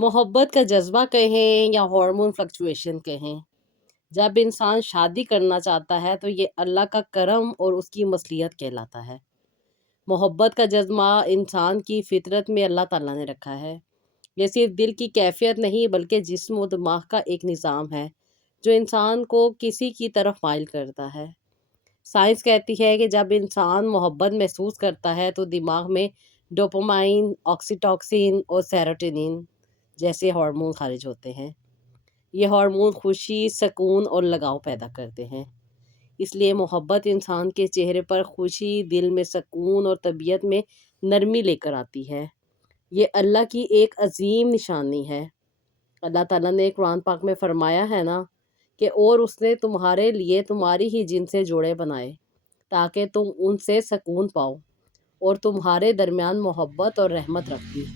मोहब्बत का जज्बा कहें या हार्मोन फ्लक्चुएशन कहें, जब इंसान शादी करना चाहता है तो ये अल्लाह का करम और उसकी मसलियत कहलाता है। मोहब्बत का जज्बा इंसान की फितरत में अल्लाह ताला ने रखा है। ये सिर्फ दिल की कैफियत नहीं बल्कि जिस्म और दिमाग का एक निज़ाम है जो इंसान को किसी की तरफ माइल करता है। साइंस कहती है कि जब इंसान मोहब्बत महसूस करता है तो दिमाग में डोपामाइन, ऑक्सीटॉक्सिन और सेरोटोनिन जैसे हार्मोन खारिज होते हैं। ये हार्मोन खुशी, सुकून और लगाव पैदा करते हैं। इसलिए मोहब्बत इंसान के चेहरे पर खुशी, दिल में सुकून और तबीयत में नरमी लेकर आती है। ये अल्लाह की एक अजीम निशानी है। अल्लाह ताला ने कुरान पाक में फरमाया है ना कि और उसने तुम्हारे लिए तुम्हारी ही जिनसे जोड़े बनाए ताकि तुम उनसे सुकून पाओ और तुम्हारे दरमियान मोहब्बत और रहमत रखती।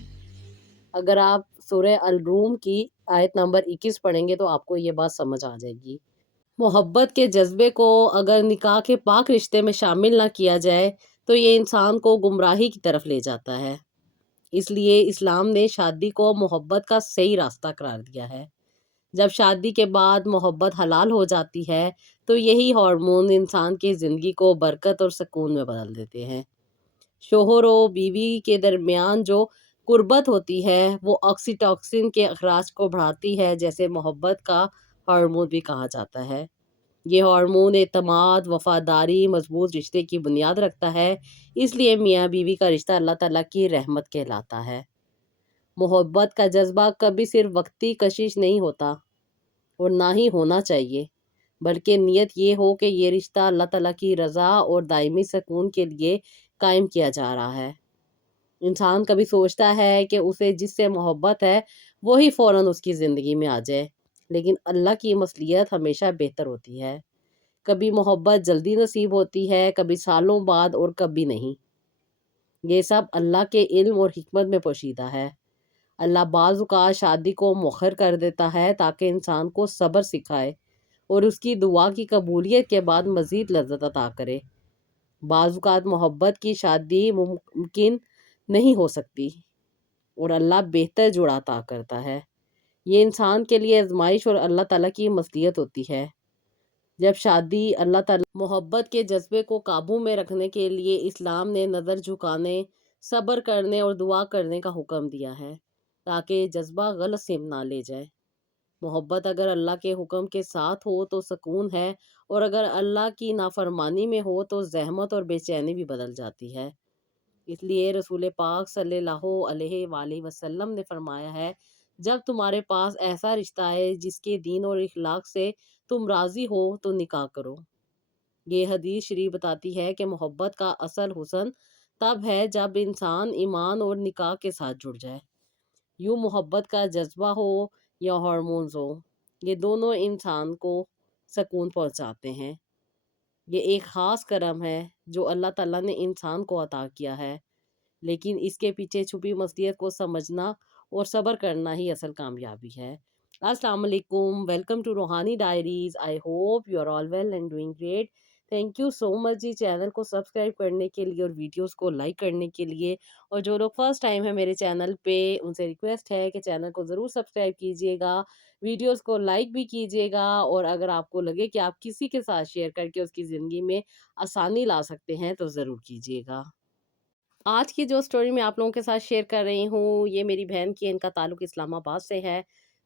अगर आप सूरह अल रूम की आयत नंबर 21 पढ़ेंगे तो आपको ये बात समझ आ जाएगी। मोहब्बत के जज्बे को अगर निकाह के पाक रिश्ते में शामिल ना किया जाए तो ये इंसान को गुमराही की तरफ ले जाता है। इसलिए इस्लाम ने शादी को मोहब्बत का सही रास्ता करार दिया है। जब शादी के बाद मोहब्बत हलाल हो जाती है तो यही हार्मोन इंसान की ज़िंदगी को बरकत और सुकून में बदल देते हैं। शोहर और बीवी के दरमियान जो कुर्बत होती है वो ऑक्सीटॉक्सिन के अखराज को बढ़ाती है, जैसे मोहब्बत का हार्मोन भी कहा जाता है। ये हार्मोन एतमाद, वफादारी, मजबूत रिश्ते की बुनियाद रखता है। इसलिए मियाँ बीवी का रिश्ता अल्लाह ताला की रहमत कहलाता है। मोहब्बत का जज्बा कभी सिर्फ वक्ती कशिश नहीं होता और ना ही होना चाहिए, बल्कि नीयत ये हो कि ये रिश्ता अल्लाह ताला की रज़ा और दायमी सुकून के लिए कायम किया जा रहा है। इंसान कभी सोचता है कि उसे जिससे मोहब्बत है वही फ़ौरन उसकी ज़िंदगी में आ जाए, लेकिन अल्लाह की मसलियत हमेशा बेहतर होती है। कभी मोहब्बत जल्दी नसीब होती है, कभी सालों बाद और कभी नहीं। ये सब अल्लाह के इल्म और हिकमत में पोशीदा है। अल्लाह बाज़ औक़ात शादी को मुअख़्ख़र कर देता है ताकि इंसान को सब्र सिखाए और उसकी दुआ की कबूलियत के बाद मज़ीद लज़्ज़त अता करे। बाज़ औक़ात मोहब्बत की शादी मुमकिन नहीं हो सकती और अल्लाह बेहतर जुड़ा अता करता है। ये इंसान के लिए आज़माइश और अल्लाह ताला की मसलियत होती है। जब शादी अल्लाह ताला मोहब्बत के जज्बे को काबू में रखने के लिए इस्लाम ने नज़र झुकाने, सब्र करने और दुआ करने का हुक्म दिया है ताकि जज्बा गलत सिमत ना ले जाए। मोहब्बत अगर अल्लाह के हुक्म के साथ हो तो सुकून है और अगर अल्लाह की नाफरमानी में हो तो ज़हमत और बेचैनी भी बदल जाती है। इसलिए रसूल पाक सल्लल्लाहु अलैहि वसल्लम ने फरमाया है, जब तुम्हारे पास ऐसा रिश्ता है जिसके दीन और इखलाक से तुम राज़ी हो तो निकाह करो। ये हदीस शरीफ बताती है कि मोहब्बत का असल हुस्न तब है जब इंसान ईमान और निकाह के साथ जुड़ जाए। यूँ मोहब्बत का जज्बा हो या हार्मोन्स हो, ये दोनों इंसान को सुकून पहुँचाते हैं। ये एक ख़ास करम है जो अल्लाह ताला ने इंसान को अता किया है, लेकिन इसके पीछे छुपी मसलियत को समझना और सब्र करना ही असल कामयाबी है। अस्सलाम वालेकुम, welcome to Roohani diaries. I hope you are all well and doing great. Thank you so much जी चैनल को सब्सक्राइब करने के लिए और वीडियोस को लाइक करने के लिए। और जो लोग फर्स्ट टाइम है मेरे चैनल पे उनसे रिक्वेस्ट है कि चैनल को ज़रूर सब्सक्राइब कीजिएगा, वीडियोस को लाइक भी कीजिएगा और अगर आपको लगे कि आप किसी के साथ शेयर करके उसकी ज़िंदगी में आसानी ला सकते हैं तो ज़रूर कीजिएगा। आज की जो स्टोरी मैं आप लोगों के साथ शेयर कर रही हूँ, ये मेरी बहन की है, इनका ताल्लुक इस्लामाबाद से है।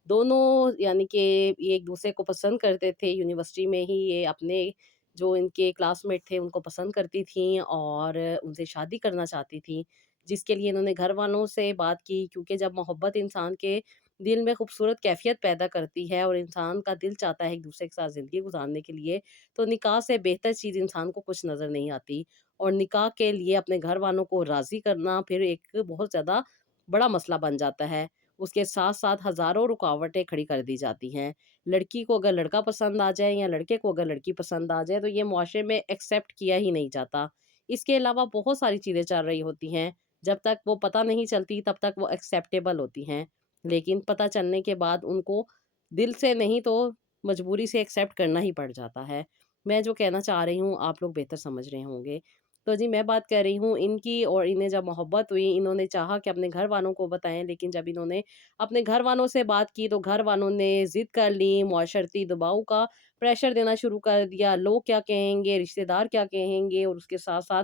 दोनों यानी कि ये एक-दूसरे को पसंद करते थे, यूनिवर्सिटी में ही ये अपने जो इनके क्लासमेट थे उनको पसंद करती थीं और उनसे शादी करना चाहती थीं, जिसके लिए इन्होंने घर वालों से बात की क्योंकि जब मोहब्बत इंसान के दिल में खूबसूरत कैफ़ियत पैदा करती है और इंसान का दिल चाहता है एक-दूसरे के साथ ज़िंदगी गुज़ारने के लिए, तो निकाह से बेहतर चीज़ इंसान को कुछ नज़र नहीं आती। और निकाह के लिए अपने घर वालों को राज़ी करना फिर एक बहुत ज़्यादा बड़ा मसला बन जाता है। उसके साथ-साथ हज़ारों रुकावटें खड़ी कर दी जाती हैं। लड़की को अगर लड़का पसंद आ जाए या लड़के को अगर लड़की पसंद आ जाए तो ये मुआशरे में एक्सेप्ट किया ही नहीं जाता। इसके अलावा बहुत सारी चीज़ें चल रही होती हैं, जब तक वो पता नहीं चलती तब तक वो एक्सेप्टेबल होती हैं। लेकिन पता चलने के बाद उनको दिल से नहीं तो मजबूरी से एक्सेप्ट करना ही पड़ जाता है। मैं जो कहना चाह रही हूँ आप लोग बेहतर समझ रहे होंगे। तो जी मैं बात कर रही हूँ इनकी, और इन्हें जब मोहब्बत हुई, इन्होंने चाहा कि अपने घर वालों को बताएँ, लेकिन जब इन्होंने अपने घर वालों से बात की तो घर वालों ने ज़िद कर ली, माशरती दबाव का प्रेशर देना शुरू कर दिया। लोग क्या कहेंगे, रिश्तेदार क्या कहेंगे, और उसके साथ-साथ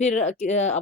फिर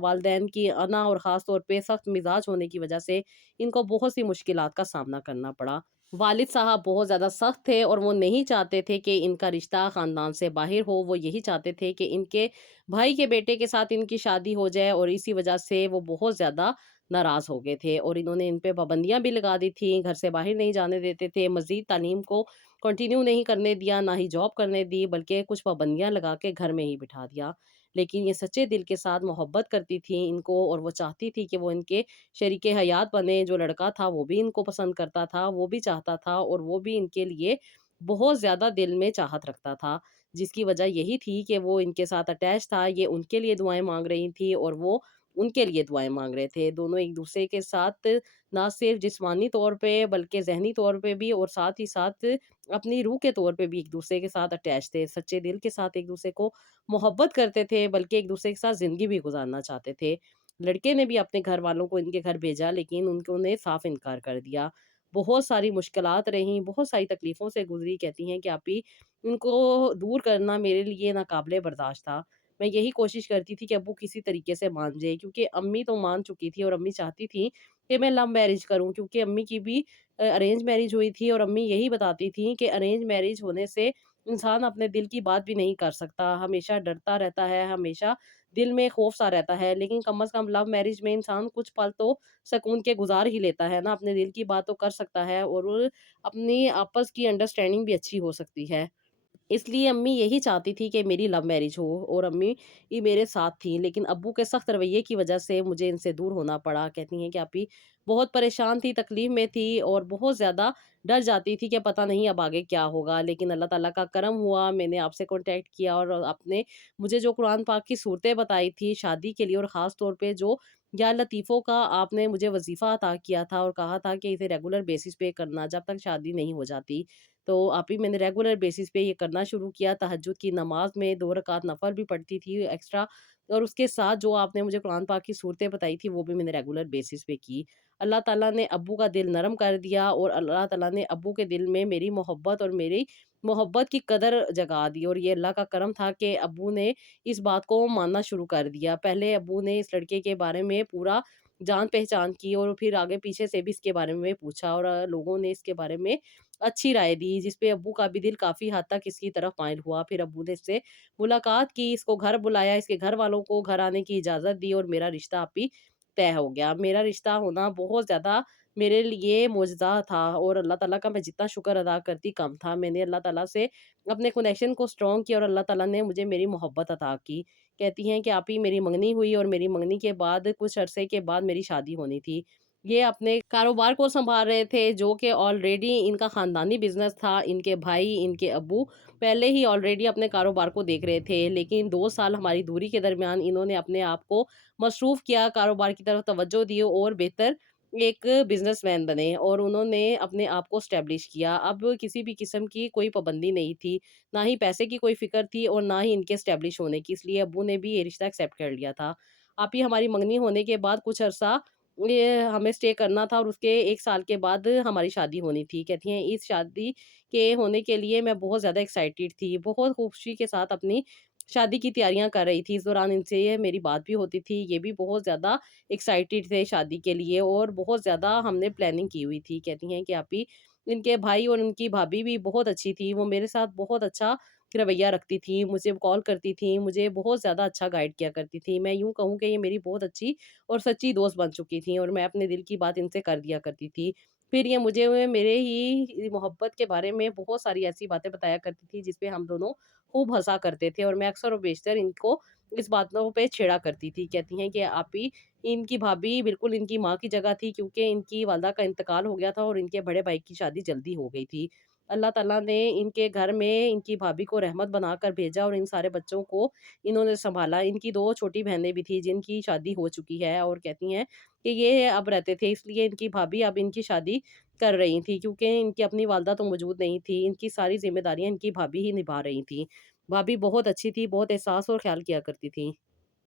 वालदैन की अना और ख़ास तौर पे सख्त मिज़ाज होने की वजह से इनको बहुत सी मुश्किलात का सामना करना पड़ा। वालिद साहब बहुत ज़्यादा सख्त थे और वो नहीं चाहते थे कि इनका रिश्ता ख़ानदान से बाहर हो। वो यही चाहते थे कि इनके भाई के बेटे के साथ इनकी शादी हो जाए, और इसी वजह से वो बहुत ज़्यादा नाराज़ हो गए थे और इन्होंने इन पे पाबंदियाँ भी लगा दी थी, घर से बाहर नहीं जाने देते थे, मज़ीद तालीम को कंटिन्यू नहीं करने दिया, ना ही जॉब करने दी, बल्कि कुछ पाबंदियाँ लगा के घर में ही बिठा दिया। लेकिन ये सच्चे दिल के साथ मोहब्बत करती थी इनको, और वो चाहती थी कि वो इनके शरीके हयात बने। जो लड़का था वो भी इनको पसंद करता था, वो भी चाहता था, और वो भी इनके लिए बहुत ज़्यादा दिल में चाहत रखता था। जिसकी वजह यही थी कि वो इनके साथ अटैच था, ये उनके लिए दुआएँ माँग रही थी और वो उनके लिए दुआएँ माँग रहे थे। दोनों एक-दूसरे के साथ ना सिर्फ़ जिस्मानी तौर पे बल्कि ज़हनी तौर पे भी, और साथ ही साथ अपनी रूह के तौर पे भी एक-दूसरे के साथ अटैच थे। सच्चे दिल के साथ एक-दूसरे को मोहब्बत करते थे, बल्कि एक-दूसरे के साथ ज़िंदगी भी गुज़ारना चाहते थे। लड़के ने भी अपने घर वालों को इनके घर भेजा, लेकिन उन्होंने साफ इनकार कर दिया। बहुत सारी मुश्किलात रहीं, बहुत सारी तकलीफ़ों से गुज़री। कहती हैं कि आपी इनको दूर करना मेरे लिए नाक़ाबिले बर्दाश्त था। मैं यही कोशिश करती थी कि अब्बू किसी तरीके से मान जाएँ, क्योंकि अम्मी तो मान चुकी थी और अम्मी चाहती थी कि मैं लव मैरिज करूँ, क्योंकि अम्मी की भी अरेंज मैरिज हुई थी, और अम्मी यही बताती थीं कि अरेंज मैरिज होने से इंसान अपने दिल की बात भी नहीं कर सकता, हमेशा डरता रहता है, हमेशा दिल में खौफ सा रहता है। लेकिन कम से कम लव मैरिज में इंसान कुछ पल तो सुकून के गुज़ार ही लेता है ना, अपने दिल की बात तो कर सकता है, और अपनी आपस की अंडरस्टैंडिंग भी अच्छी हो सकती है। इसलिए अम्मी यही चाहती थी कि मेरी लव मैरिज हो, और अम्मी ये मेरे साथ थी, लेकिन अब्बू के सख्त रवैये की वजह से मुझे इनसे दूर होना पड़ा। कहती हैं कि अभी बहुत परेशान थी, तकलीफ में थी, और बहुत ज़्यादा डर जाती थी कि पता नहीं अब आगे क्या होगा। लेकिन अल्लाह ताला का करम हुआ, मैंने आपसे कांटेक्ट किया, और आपने मुझे जो कुरान पाक की सूरतें बताई थी शादी के लिए, और ख़ास तौर पे जो या लतीफ़ों का आपने मुझे वज़ीफ़ा अता किया था और कहा था कि इसे रेगुलर बेसिस पे करना जब तक शादी नहीं हो जाती। तो आप ही मैंने रेगुलर बेसिस पे ये करना शुरू किया। तहज्जुद की नमाज़ में 2 रकात नफ़ल भी पढ़ती थी एक्स्ट्रा, और उसके साथ जो आपने मुझे कुरान पाक की सूरतें बताई थी, वो भी मैंने रेगुलर बेसिस पे की। अल्लाह ताला ने अब्बू का दिल नरम कर दिया, और अल्लाह ताला ने अब्बू के दिल में मेरी मोहब्बत और मेरी मोहब्बत की कदर जगा दी, और ये अल्लाह का करम था कि अब्बू ने इस बात को मानना शुरू कर दिया। पहले अब्बू ने इस लड़के के बारे में पूरा जान-पहचान की, और फिर आगे-पीछे से भी इसके बारे में पूछा, और लोगों ने इसके बारे में अच्छी राय दी, जिस पे अब्बू का भी दिल काफ़ी हद तक इसकी तरफ माइल हुआ। फिर अब्बू ने इससे मुलाकात की, इसको घर बुलाया, इसके घर वालों को घर आने की इजाज़त दी, और मेरा रिश्ता अभी तय हो गया। मेरा रिश्ता होना बहुत ज़्यादा मेरे लिए मुअज़्ज़ज़ा था, और अल्लाह ताला का मैं जितना शुक्र अदा करती कम था। मैंने अल्लाह ताला से अपने कनेक्शन को स्ट्रॉन्ग किया, और अल्लाह ताला ने मुझे मेरी मोहब्बत अता की। कहती हैं कि आप ही मेरी मंगनी हुई, और मेरी मंगनी के बाद कुछ अरसे के बाद मेरी शादी होनी थी। ये अपने कारोबार को सँभाल रहे थे, जो कि ऑलरेडी इनका ख़ानदानी बिज़नेस था। इनके भाई, इनके अब्बू पहले ही ऑलरेडी अपने कारोबार को देख रहे थे। लेकिन 2 साल हमारी दूरी के दरमियान इन्होंने अपने आप को मसरूफ़ किया, कारोबार की तरफ तवज्जो दी, और बेहतर एक बिज़नेसमैन बने, और उन्होंने अपने आप को एस्टेब्लिश किया। अब किसी भी किस्म की कोई पाबंदी नहीं थी, ना ही पैसे की कोई फ़िक्र थी, और ना ही इनके एस्टेब्लिश होने की, इसलिए अब्बू ने भी ये रिश्ता एक्सेप्ट कर लिया था। आप ही हमारी मंगनी होने के बाद कुछ अरसा ये हमें स्टे करना था, और उसके 1 साल के बाद हमारी शादी होनी थी। कहती हैं इस शादी के होने के लिए मैं बहुत ज़्यादा एक्साइटेड थी, बहुत खुशी के साथ अपनी शादी की तैयारियाँ कर रही थी। इस दौरान इनसे ये मेरी बात भी होती थी, ये भी बहुत ज़्यादा एक्साइटेड थे शादी के लिए, और बहुत ज़्यादा हमने प्लानिंग की हुई थी। कहती हैं कि आप ही इनके भाई और उनकी भाभी भी बहुत अच्छी थी, वो मेरे साथ बहुत अच्छा रवैया रखती थी, मुझे कॉल करती थी, मुझे बहुत ज़्यादा अच्छा गाइड किया करती थी। मैं यूँ कहूँ कि ये मेरी बहुत अच्छी और सच्ची दोस्त बन चुकी थीं, और मैं अपने दिल की बात इनसे कर दिया करती थी। फिर ये मुझे मेरे ही मोहब्बत के बारे में बहुत सारी ऐसी बातें बताया करती थी, जिस पे हम दोनों खूब हँसा करते थे, और मैं अक्सर और बेशतर इनको इस बातों पे छेड़ा करती थी। कहती हैं कि आप ही इनकी भाभी बिल्कुल इनकी माँ की जगह थी, क्योंकि इनकी वालिदा का इंतकाल हो गया था, और इनके बड़े भाई की शादी जल्दी हो गई थी। अल्लाह ताला ने इनके घर में इनकी भाभी को रहमत बनाकर भेजा, और इन सारे बच्चों को इन्होंने सँभाला। इनकी 2 छोटी बहनें भी थी, जिनकी शादी हो चुकी है, और कहती हैं कि ये अब रहते थे, इसलिए इनकी भाभी अब इनकी शादी कर रही थी, क्योंकि इनकी अपनी वालिदा तो मौजूद नहीं थी। इनकी सारी ज़िम्मेदारियाँ इनकी भाभी ही निभा रही थीं। भाभी बहुत अच्छी थी, बहुत एहसास और ख़्याल किया करती थीं।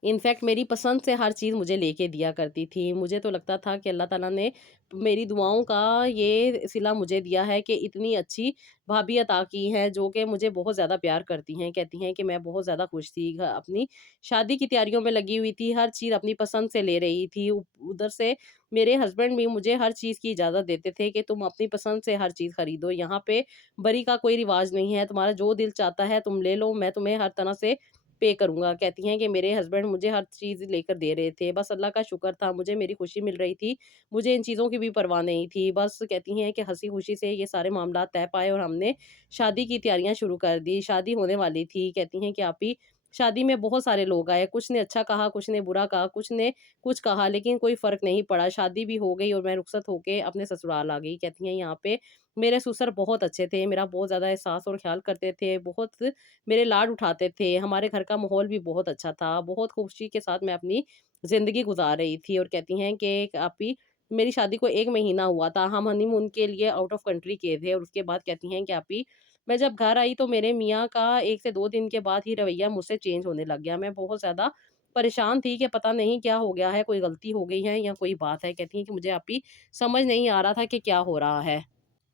इनफैक्ट मेरी पसंद से हर चीज़ मुझे लेके दिया करती थी। मुझे तो लगता था कि अल्लाह ताला ने मेरी दुआओं का ये सिला मुझे दिया है कि इतनी अच्छी भाभी अता की हैं, जो कि मुझे बहुत ज़्यादा प्यार करती हैं। कहती हैं कि मैं बहुत ज़्यादा खुश थी, अपनी शादी की तैयारियों में लगी हुई थी, हर चीज़ अपनी पसंद से ले रही थी। उधर से मेरे हस्बैंड भी मुझे हर चीज़ की इजाज़त देते थे कि तुम अपनी पसंद से हर चीज़ खरीदो, यहाँ पे बरी का कोई रिवाज नहीं है, तुम्हारा जो दिल चाहता है तुम ले लो, मैं तुम्हें हर तरह से पे करूँगा। कहती हैं कि मेरे हस्बैंड मुझे हर चीज़ लेकर दे रहे थे। बस अल्लाह का शुक्र था, मुझे मेरी खुशी मिल रही थी। मुझे इन चीज़ों की भी परवाह नहीं थी। बस कहती हैं कि हँसी-खुशी से ये सारे मामला तय पाए और हमने शादी की तैयारियाँ शुरू कर दी। शादी होने वाली थी। कहती हैं कि आप ही शादी में बहुत सारे लोग आए। कुछ ने अच्छा कहा, कुछ ने बुरा कहा, कुछ ने कुछ कहा, लेकिन कोई फ़र्क नहीं पड़ा। शादी भी हो गई और मैं रुखसत होके अपने ससुराल आ गई। कहती हैं यहाँ पे मेरे ससुर बहुत अच्छे थे। मेरा बहुत ज़्यादा एहसास और ख़्याल करते थे। बहुत मेरे लाड उठाते थे, हमारे घर का माहौल भी बहुत अच्छा था, बहुत खुशी के साथ मैं अपनी ज़िंदगी गुज़ार रही थी। और कहती हैं कि काफ़ी मेरी शादी को 1 महीना हुआ था, हम हनीमून के लिए आउट ऑफ कंट्री गए थे और उसके बाद कहती हैं कि आप ही मैं जब घर आई तो मेरे मियाँ का 1 से 2 दिन के बाद ही रवैया मुझसे चेंज होने लग गया। मैं बहुत ज़्यादा परेशान थी कि पता नहीं क्या हो गया है, कोई गलती हो गई है या कोई बात है। कहती हैं कि मुझे आप ही समझ नहीं आ रहा था कि क्या हो रहा है।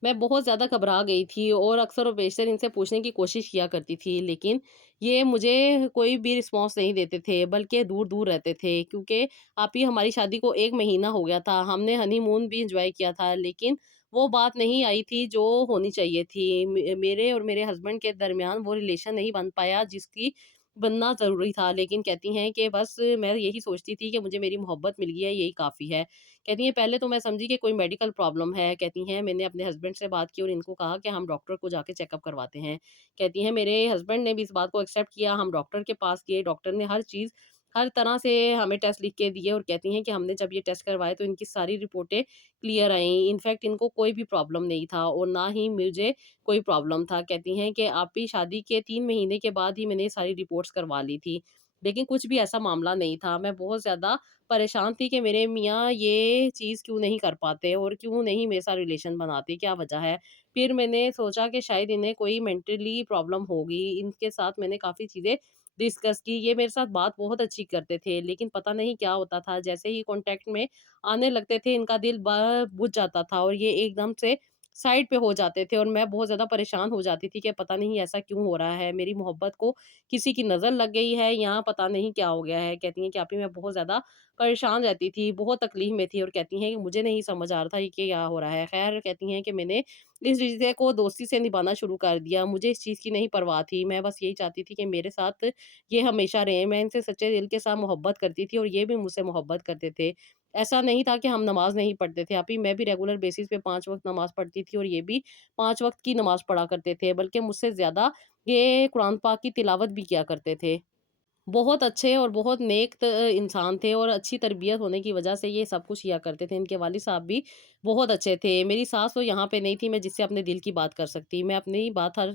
मैं बहुत ज़्यादा घबरा गई थी और अक्सर और बेशतर इनसे पूछने की कोशिश किया करती थी, लेकिन ये मुझे कोई भी रिस्पॉन्स नहीं देते थे, बल्कि दूर-दूर रहते थे, क्योंकि आप ही हमारी शादी को 1 महीना हो गया था। हमने हनीमून भी एन्जॉय किया था, लेकिन वो बात नहीं आई थी जो होनी चाहिए थी। मेरे और मेरे हस्बैंड के दरमियान वो रिलेशन नहीं बन पाया जिसकी बनना ज़रूरी था। लेकिन कहती हैं कि बस मैं यही सोचती थी कि मुझे मेरी मोहब्बत मिल गई है, यही काफ़ी है। कहती हैं पहले तो मैं समझी कि कोई मेडिकल प्रॉब्लम है। कहती हैं मैंने अपने हस्बैंड से बात की और इनको कहा कि हम डॉक्टर को जाके चेकअप करवाते हैं। कहती हैं मेरे हस्बैंड ने भी इस बात को एक्सेप्ट किया, हम डॉक्टर के पास गए, डॉक्टर ने हर चीज़ हर तरह से हमें टेस्ट लिख के दिए और कहती हैं कि हमने जब ये टेस्ट करवाए तो इनकी सारी रिपोर्टें क्लियर आईं। इनफैक्ट इनको कोई भी प्रॉब्लम नहीं था और ना ही मुझे कोई प्रॉब्लम था। कहती हैं कि आप ही शादी के 3 महीने के बाद ही मैंने सारी रिपोर्ट्स करवा ली थी। लेकिन कुछ भी ऐसा मामला नहीं था। मैं बहुत ज़्यादा परेशान थी कि मेरे मियाँ ये चीज़ क्यों नहीं कर पाते और क्यों नहीं मेरे साथ रिलेशन बनाते, क्या वजह है? फिर मैंने सोचा कि शायद इन्हें कोई मेंटली प्रॉब्लम होगी। इनके साथ मैंने काफ़ी चीज़ें डिस्कस की। ये मेरे साथ बात बहुत अच्छी करते थे, लेकिन पता नहीं क्या होता था, जैसे ही कॉन्टैक्ट में आने लगते थे, इनका दिल बुझ जाता था और ये एकदम से साइड पे हो जाते थे और मैं बहुत ज़्यादा परेशान हो जाती थी कि पता नहीं ऐसा क्यों हो रहा है? मेरी मोहब्बत को किसी की नज़र लग गई है या पता नहीं क्या हो गया है? कहती हैं कि आप ही मैं बहुत ज़्यादा परेशान रहती थी, बहुत तकलीफ़ में थी और कहती हैं कि मुझे नहीं समझ आ रहा था ये कि क्या हो रहा है। ख़ैर कहती हैं कि मैंने इस रिश्ते को दोस्ती से निभाना शुरू कर दिया। मुझे इस चीज़ की नहीं परवाह थी, मैं बस यही चाहती थी कि मेरे साथ ये हमेशा रहें। मैं इनसे सच्चे दिल के साथ मोहब्बत करती थी और ये भी मुझसे मोहब्बत करते थे। ऐसा नहीं था कि हम नमाज़ नहीं पढ़ते थे। आप ही मैं भी रेगुलर बेसिस पे 5 वक़्त नमाज़ पढ़ती थी और ये भी 5 वक़्त की नमाज़ पढ़ा करते थे, बल्कि मुझसे ज़्यादा ये कुरान पाक की तिलावत भी किया करते थे। बहुत अच्छे और बहुत नेक इंसान थे और अच्छी तरबियत होने की वजह से ये सब कुछ किया करते थे। इनके वालिद साहब भी बहुत अच्छे थे। मेरी सास तो यहाँ पे नहीं थी, मैं जिससे अपने दिल की बात कर सकती। मैं अपनी बात हर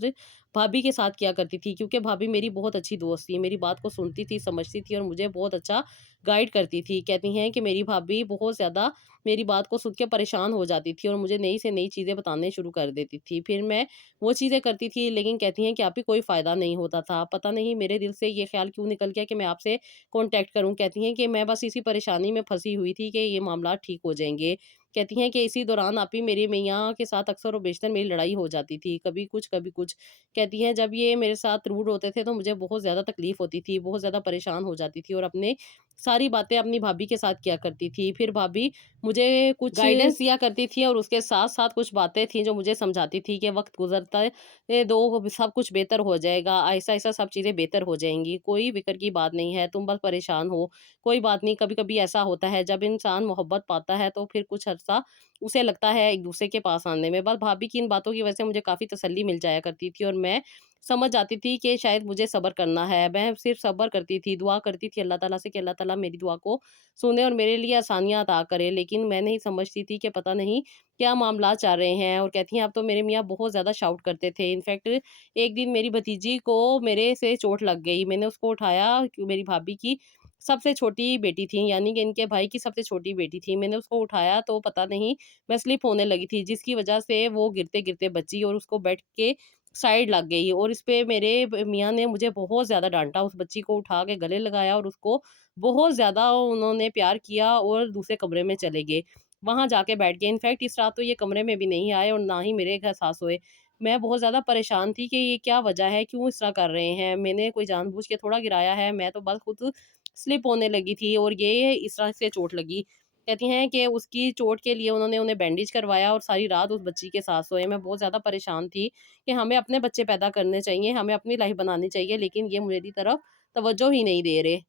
भाभी के साथ किया करती थी, क्योंकि भाभी मेरी बहुत अच्छी दोस्त थी। मेरी बात को सुनती थी, समझती थी और मुझे बहुत अच्छा गाइड करती थी। कहती हैं कि मेरी भाभी बहुत ज़्यादा मेरी बात को सुन के परेशान हो जाती थी और मुझे नई से नई चीज़ें बताने शुरू कर देती थी। फिर मैं वो चीज़ें करती थी, लेकिन कहती हैं कि आप ही कोई फ़ायदा नहीं होता था। पता नहीं मेरे दिल से ये ख़्याल क्यों निकल गया कि मैं आपसे कॉन्टैक्ट करूँ। कहती हैं कि मैं बस इसी परेशानी में फँसी हुई थी कि ये मामला ठीक हो जाएँगे। कहती हैं कि इसी दौरान आप ही मेरे मियाँ के साथ अक्सर और बेशतर मेरी लड़ाई हो जाती थी, कभी कुछ, कभी कुछ। कहती हैं जब ये मेरे साथ रूड होते थे तो मुझे बहुत ज़्यादा तकलीफ़ होती थी, बहुत ज़्यादा परेशान हो जाती थी और अपने सारी बातें अपनी भाभी के साथ किया करती थी। फिर भाभी मुझे कुछ गाइडेंस दिया करती थी और उसके साथ-साथ कुछ बातें थी जो मुझे समझाती थी कि वक़्त गुज़रता ये दो सब कुछ बेहतर हो जाएगा, आहिस्ता-आहिस्ता सब चीज़ें बेहतर हो जाएँगी, कोई फ़िक्र की बात नहीं है, तुम बस परेशान हो, कोई बात नहीं। कभी-कभी ऐसा होता है जब इंसान मोहब्बत पाता है तो फिर कुछ अरसा उसे लगता है एक-दूसरे के पास आने में। बस भाभी की इन बातों की वजह से मुझे काफ़ी तसल्ली मिल जाया करती थी और मैं समझ जाती थी कि शायद मुझे सब्र करना है। मैं सिर्फ़ सब्र करती थी, दुआ करती थी अल्लाह ताला से कि अल्लाह ताला मेरी दुआ को सुने और मेरे लिए आसानियाँ अता करे। लेकिन मैं नहीं समझती थी कि पता नहीं क्या मामला चल रहे हैं और कहती हैं अब तो मेरे मियाँ बहुत ज़्यादा शाउट करते थे। इनफैक्ट एक दिन मेरी भतीजी को मेरे से चोट लग गई। मैंने उसको उठाया, मेरी भाभी की सबसे छोटी बेटी थी, यानी कि इनके भाई की सबसे छोटी बेटी थी। मैंने उसको उठाया तो पता नहीं मैं स्लिप होने लगी थी, जिसकी वज़ह से वो गिरते-गिरते बची और उसको बेड के साइड लग गई और इस पे मेरे मियाँ ने मुझे बहुत ज़्यादा डाँटा। उस बच्ची को उठा के गले लगाया और उसको बहुत ज़्यादा उन्होंने प्यार किया और दूसरे कमरे में चले गए। वहाँ जाके बैठ गए। इनफैक्ट इस रात तो ये कमरे में भी नहीं आए और ना ही मेरे घर सास सोए। मैं बहुत ज़्यादा परेशान थी कि ये क्या वजह है? क्यों इस तरह कर रहे हैं? मैंने कोई जानबूझ के थोड़ा गिराया है, मैं तो बस खुद स्लिप होने लगी थी और ये इस तरह से चोट लगी। कहती हैं कि उसकी चोट के लिए उन्होंने उन्हें बैंडेज करवाया और सारी रात उस बच्ची के साथ सोए। मैं बहुत ज़्यादा परेशान थी कि हमें अपने बच्चे पैदा करने चाहिए, हमें अपनी लाइफ़ बनानी चाहिए, लेकिन ये मेरी तरफ तवज्जो ही नहीं दे रहे।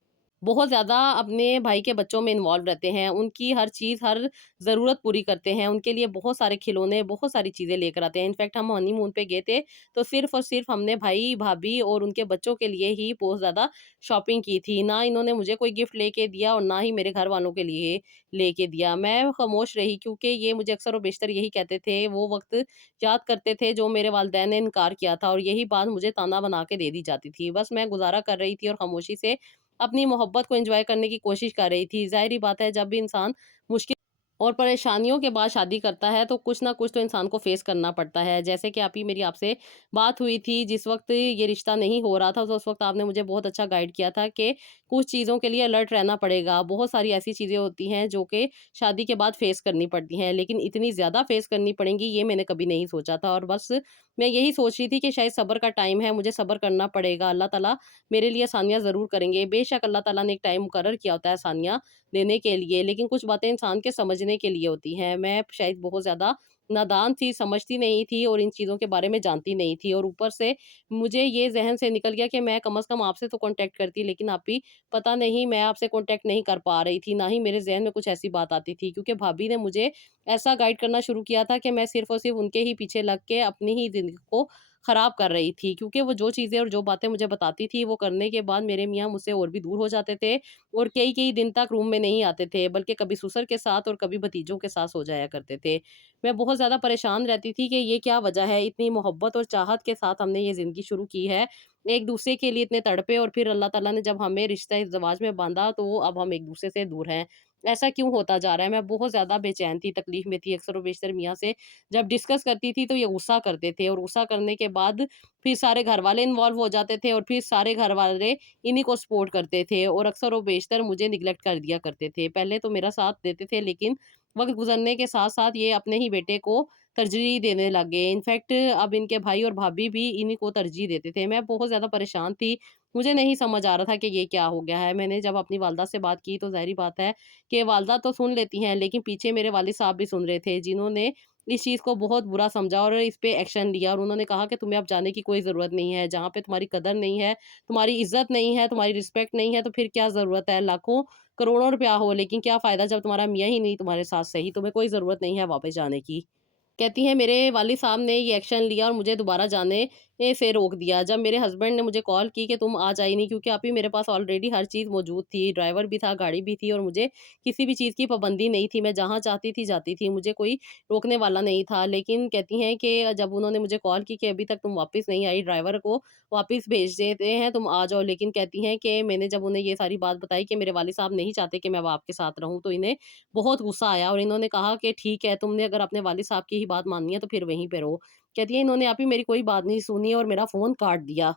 बहुत ज़्यादा अपने भाई के बच्चों में इन्वॉल्व रहते हैं, उनकी हर चीज़, हर ज़रूरत पूरी करते हैं, उनके लिए बहुत सारे खिलौने, बहुत सारी चीज़ें लेकर आते हैं। इनफैक्ट हम हनीमून पे गए थे, तो सिर्फ़ और सिर्फ़ हमने भाई-भाभी और उनके बच्चों के लिए ही बहुत ज़्यादा शॉपिंग की थी। ना इन्होंने मुझे कोई गिफ्ट लेके दिया और ना ही मेरे घर वालों के लिए लेके दिया। मैं खामोश रही क्योंकि ये मुझे अक्सर और बेशतर यही कहते थे, वो वक़्त याद करते थे जो मेरे वालिदैन ने इनकार किया था और यही बात मुझे ताना बना के दे दी जाती थी। बस मैं गुज़ारा कर रही थी और खामोशी से अपनी मोहब्बत को एन्जॉय करने की कोशिश कर रही थी। ज़ाहिर-सी बात है, जब भी इंसान मुश्किल और परेशानियों के बाद शादी करता है तो कुछ ना कुछ तो इंसान को फेस करना पड़ता है। जैसे कि अभी मेरी आपसे बात हुई थी, जिस वक़्त ये रिश्ता नहीं हो रहा था तो उस वक़्त आपने मुझे बहुत अच्छा गाइड किया था कि कुछ चीज़ों के लिए अलर्ट रहना पड़ेगा। बहुत सारी ऐसी चीज़ें होती हैं जो कि शादी के बाद फेस करनी पड़ती हैं, लेकिन इतनी ज़्यादा फेस करनी पड़ेंगी ये मैंने कभी नहीं सोचा था और बस मैं यही सोच रही थी कि शायद सब्र का टाइम है, मुझे सब्र करना पड़ेगा। अल्लाह ताला मेरे लिए आसानियाँ ज़रूर करेंगे। बेशक अल्लाह ताला ने एक टाइम मुकर्रर किया होता है आसानियाँ देने के लिए, लेकिन कुछ बातें इंसान के समझने के लिए होती हैं। मैं शायद बहुत ज़्यादा नादान थी, समझती नहीं थी और इन चीज़ों के बारे में जानती नहीं थी और ऊपर से मुझे ये ज़हन से निकल गया कि मैं कम से कम आपसे तो कॉन्टैक्ट करती, लेकिन आप भी पता नहीं मैं आपसे कॉन्टैक्ट नहीं कर पा रही थी, ना ही मेरे ज़हन में कुछ ऐसी बात आती थी क्योंकि भाभी ने मुझे ऐसा गाइड करना शुरू किया था कि मैं सिर्फ़ और सिर्फ़ उनके ही पीछे लग के अपनी ही ज़िंदगी को ख़राब कर रही थी। क्योंकि वो जो चीज़ें और जो बातें मुझे बताती थी, वो करने के बाद मेरे मियाँ मुझसे और भी दूर हो जाते थे और कई-कई दिन तक रूम में नहीं आते थे, बल्कि कभी ससुर के साथ और कभी भतीजों के साथ सो जाया करते थे। मैं बहुत ज़्यादा परेशान रहती थी कि ये क्या वजह है, इतनी मोहब्बत और चाहत के साथ हमने ये ज़िंदगी शुरू की है, एक-दूसरे के लिए इतने तड़पे और फिर अल्लाह ताला ने जब हमें रिश्ता इज़्ज़वाज में बाँधा, तो अब हम एक-दूसरे से दूर हैं। ऐसा क्यों होता जा रहा है? मैं बहुत ज़्यादा बेचैन थी, तकलीफ़ में थी, अक्सर और बेशतर मियाँ से जब डिस्कस करती थी, तो ये गुस्सा करते थे और गुस्सा करने के बाद फिर सारे घरवाले इन्वॉल्व हो जाते थे और फिर सारे घरवाले इन्हीं को सपोर्ट करते थे और अक्सर और बेशतर मुझे निग्लेक्ट कर दिया करते थे। पहले तो मेरा साथ देते थे, लेकिन वक़्त गुज़रने के साथ-साथ ये अपने ही बेटे को तरजीह देने लग गए। इनफैक्ट अब इनके भाई और भाभी भी इन्हीं को तरजीह देते थे। मैं बहुत ज़्यादा परेशान थी, मुझे नहीं समझ आ रहा था कि ये क्या हो गया है। मैंने जब अपनी वालदा से बात की तो ज़ाहिर-सी बात है कि वालदा तो सुन लेती हैं, लेकिन पीछे मेरे वालिद साहब भी सुन रहे थे, जिन्होंने इस चीज़ को बहुत बुरा समझा और इस पे एक्शन लिया और उन्होंने कहा कि तुम्हें अब जाने की कोई ज़रूरत नहीं है, जहाँ पे तुम्हारी कदर नहीं है, तुम्हारी इज़्ज़त नहीं है, तुम्हारी रिस्पेक्ट नहीं है, तो फिर क्या ज़रूरत है? लाखों करोड़ों रुपया हो, लेकिन क्या फ़ायदा जब तुम्हारा मियाँ ही नहीं तुम्हारे साथ सही, तुम्हें कोई ज़रूरत नहीं है वापस जाने की। कहती हैं मेरे वालिद साहब ने ये एक्शन लिया और मुझे दोबारा जाने से रोक दिया। जब मेरे हस्बैंड ने मुझे कॉल की कि तुम आज आई नहीं, क्योंकि अभी मेरे पास ऑलरेडी हर चीज़ मौजूद थी, ड्राइवर भी था, गाड़ी भी थी और मुझे किसी भी चीज़ की पाबंदी नहीं थी। मैं जहाँ चाहती थी जाती थी, मुझे कोई रोकने वाला नहीं था। लेकिन कहती हैं कि जब उन्होंने मुझे कॉल की कि अभी तक तुम वापस नहीं आई, ड्राइवर को वापस भेज देते हैं, तुम आ जाओ। लेकिन कहती हैं कि मैंने जब उन्हें ये सारी बात बताई कि मेरे वालिद साहब नहीं चाहते कि मैं अब आपके साथ रहूँ, तो इन्हें बहुत गुस्सा आया और इन्होंने कहा कि ठीक है, तुमने अगर अपने वालिद साहब की ही बात माननी है तो फिर वहीं पे रहो। कहती है इन्होंने आप ही मेरी कोई बात नहीं सुनी और मेरा फ़ोन काट दिया।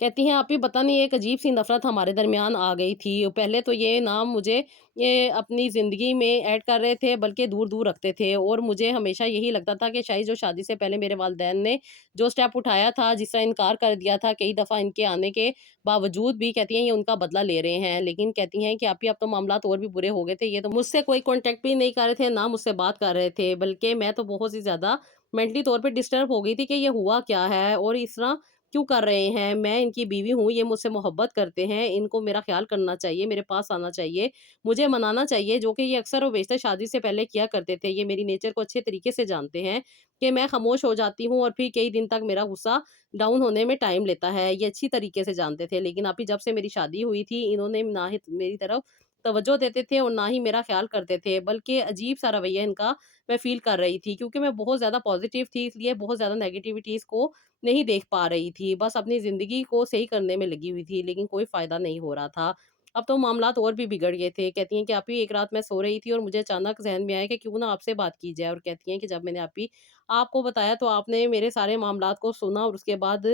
कहती हैं, "आप ही पता नहीं एक अजीब-सी नफ़रत हमारे दरमियान आ गई थी। पहले तो ये ना मुझे ये अपनी ज़िंदगी में ऐड कर रहे थे, बल्कि दूर-दूर रखते थे और मुझे हमेशा यही लगता था कि शायद जो शादी से पहले मेरे वालिदैन ने जो स्टेप उठाया था, जिसका इनकार कर दिया था कई दफ़ा इनके आने के बावजूद भी, कहती हैं, ये उनका बदला ले रहे हैं। लेकिन कहती हैं कि आप ही अब तो मामलात और भी बुरे हो गए थे। ये तो मुझसे कोई कॉन्टैक्ट भी नहीं कर रहे थे, ना मुझसे बात कर रहे थे, बल्कि मैं तो बहुत ही ज़्यादा मेंटली तौर पे डिस्टर्ब हो गई थी कि ये हुआ क्या है और इस तरह क्यों कर रहे हैं? मैं इनकी बीवी हूँ, ये मुझसे मोहब्बत करते हैं, इनको मेरा ख़्याल करना चाहिए, मेरे पास आना चाहिए, मुझे मनाना चाहिए, जो कि ये अक्सर और बेशतर शादी से पहले किया करते थे। ये मेरी नेचर को अच्छे तरीके से जानते हैं कि मैं ख़ामोश हो जाती हूँ और फिर कई दिन तक मेरा गुस्सा डाउन होने में टाइम लेता है, ये अच्छी तरीके से जानते थे। लेकिन अभी जब से मेरी शादी हुई थी, इन्होंने ना ही मेरी तरफ तवज्जो देते थे और ना ही मेरा ख़्याल करते थे, बल्कि अजीब-सा रवैया इनका मैं फ़ील कर रही थी, क्योंकि मैं बहुत ज़्यादा पॉज़िटिव थी, इसलिए बहुत ज़्यादा नेगेटिविटीज़ को नहीं देख पा रही थी। बस अपनी ज़िंदगी को सही करने में लगी हुई थी, लेकिन कोई फ़ायदा नहीं हो रहा था। अब तो मामलात और भी बिगड़ गए थे। कहती हैं कि आप ही एक रात मैं सो रही थी और मुझे अचानक ज़हन में आया कि क्यों ना आपसे बात की जाए, और कहती हैं कि जब मैंने आप ही आपको बताया तो आपने मेरे सारे मामलात को सुना और उसके बाद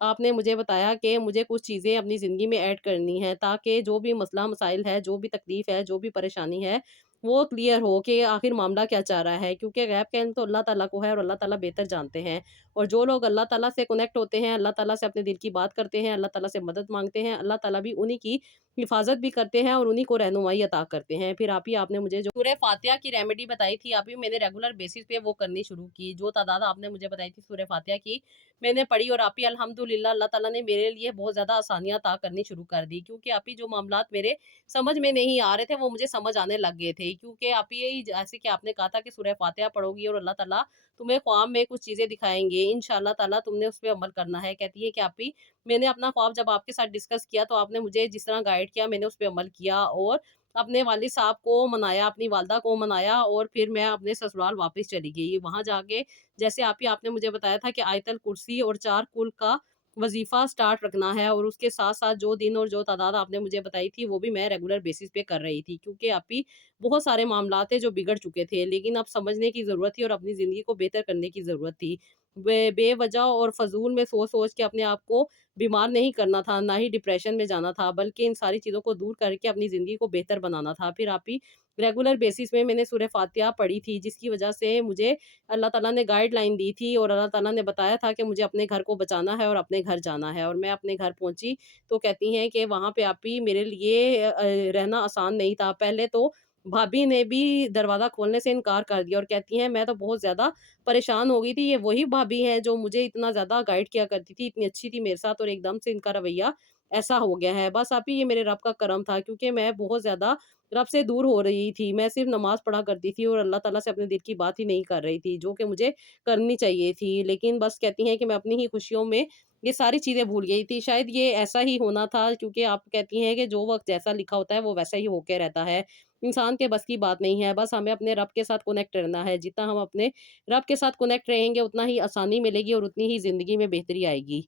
आपने मुझे बताया कि मुझे कुछ चीज़ें अपनी ज़िंदगी में ऐड करनी है, ताकि जो भी मसला मसाइल है, जो भी तकलीफ़ है, जो भी परेशानी है, वो क्लियर हो कि आखिर मामला क्या चाह रहा है। क्योंकि गैब का इल्म तो अल्लाह ताला को है और अल्लाह ताला बेहतर जानते हैं। और जो लोग अल्लाह ताला से कनेक्ट होते हैं, अल्लाह ताला से अपने दिल की बात करते हैं, अल्लाह ताला से मदद माँगते हैं, अल्लाह ताला भी उन्हीं की हिफ़ाज़त भी करते हैं और उन्हीं को रहनुमाई अता करते हैं। फिर आप ही आपने मुझे जो सूरह फ़ातिहा की रेमेडी बताई थी, आप ही मैंने रेगुलर बेसिस पे वो करनी शुरू की। जो तादाद आपने मुझे बताई थी सूरह फ़ातिहा की, मैंने पढ़ी और आप ही अल्हम्दुलिल्लाह अल्लाह ताला ने मेरे लिए बहुत ज़्यादा आसानियाँ अता करनी शुरू कर दी। क्योंकि आप ही जो मामलात मेरे समझ में नहीं आ रहे थे, वो मुझे समझ आने लग गए थे। क्योंकि आप ही जैसे कि आपने कहा था कि सूरह फ़ातिहा पढ़ोगी और अल्लाह ताला तुम्हें ख्वाब में कुछ चीज़ें दिखाएँगे, इंशाअल्लाह ताला तुमने उस पे अमल करना है। कहती है कि आप ही मैंने अपना ख्वाब जब आपके साथ डिस्कस किया तो आपने मुझे जिस तरह गाइड किया मैंने उस पे अमल किया और अपने वालिद साहब को मनाया, अपनी वालदा को मनाया और फिर मैं अपने ससुराल वापस चली गई। वहाँ जाके जैसे आप ही आपने मुझे बताया था कि आयतल कुर्सी और 4 कुल का वज़ीफ़ा स्टार्ट रखना है और उसके साथ-साथ जो दिन और जो तादाद आपने मुझे बताई थी वो भी मैं रेगुलर बेसिस पे कर रही थी। क्योंकि आप ही बहुत सारे मामलात थे जो बिगड़ चुके थे, लेकिन अब समझने की ज़रूरत थी और अपनी ज़िंदगी को बेहतर करने की ज़रूरत थी। बेवजह और फ़ज़ूल में सोच-सोच के अपने आप को बीमार नहीं करना था, ना ही डिप्रेशन में जाना था, बल्कि इन सारी चीज़ों को दूर करके अपनी ज़िंदगी को बेहतर बनाना था। फिर आप ही रेगुलर बेसिस में मैंने सूरह फ़ातिहा पढ़ी थी, जिसकी वजह से मुझे अल्लाह ताला ने गाइडलाइन दी थी और अल्लाह ताला ने बताया था कि मुझे अपने घर को बचाना है और अपने घर जाना है। और मैं अपने घर पहुँची, तो कहती हैं कि वहाँ पे आप ही मेरे लिए रहना आसान नहीं था। पहले तो भाभी ने भी दरवाज़ा खोलने से इनकार कर दिया और कहती हैं, मैं तो बहुत ज़्यादा परेशान हो गई थी। ये वही भाभी हैं जो मुझे इतना ज़्यादा गाइड किया करती थी, इतनी अच्छी थी मेरे साथ और एकदम से इनका रवैया ऐसा हो गया है। बस आप ही ये मेरे रब का करम था, क्योंकि मैं बहुत ज़्यादा रब से दूर हो रही थी। मैं सिर्फ़ नमाज़ पढ़ा करती थी और अल्लाह ताला से अपने दिल की बात ही नहीं कर रही थी, जो कि मुझे करनी चाहिए थी। लेकिन बस कहती हैं कि मैं अपनी ही खुशियों में ये सारी चीज़ें भूल गई थी। शायद ये ऐसा ही होना था, क्योंकि आप कहती हैं कि जो वक़्त जैसा लिखा होता है वो वैसा ही होके रहता है। इंसान के बस की बात नहीं है, बस हमें अपने रब के साथ कनेक्ट रहना है। जितना हम अपने रब के साथ कनेक्ट रहेंगे उतना ही आसानी मिलेगी और उतनी ही ज़िंदगी में बेहतरी आएगी।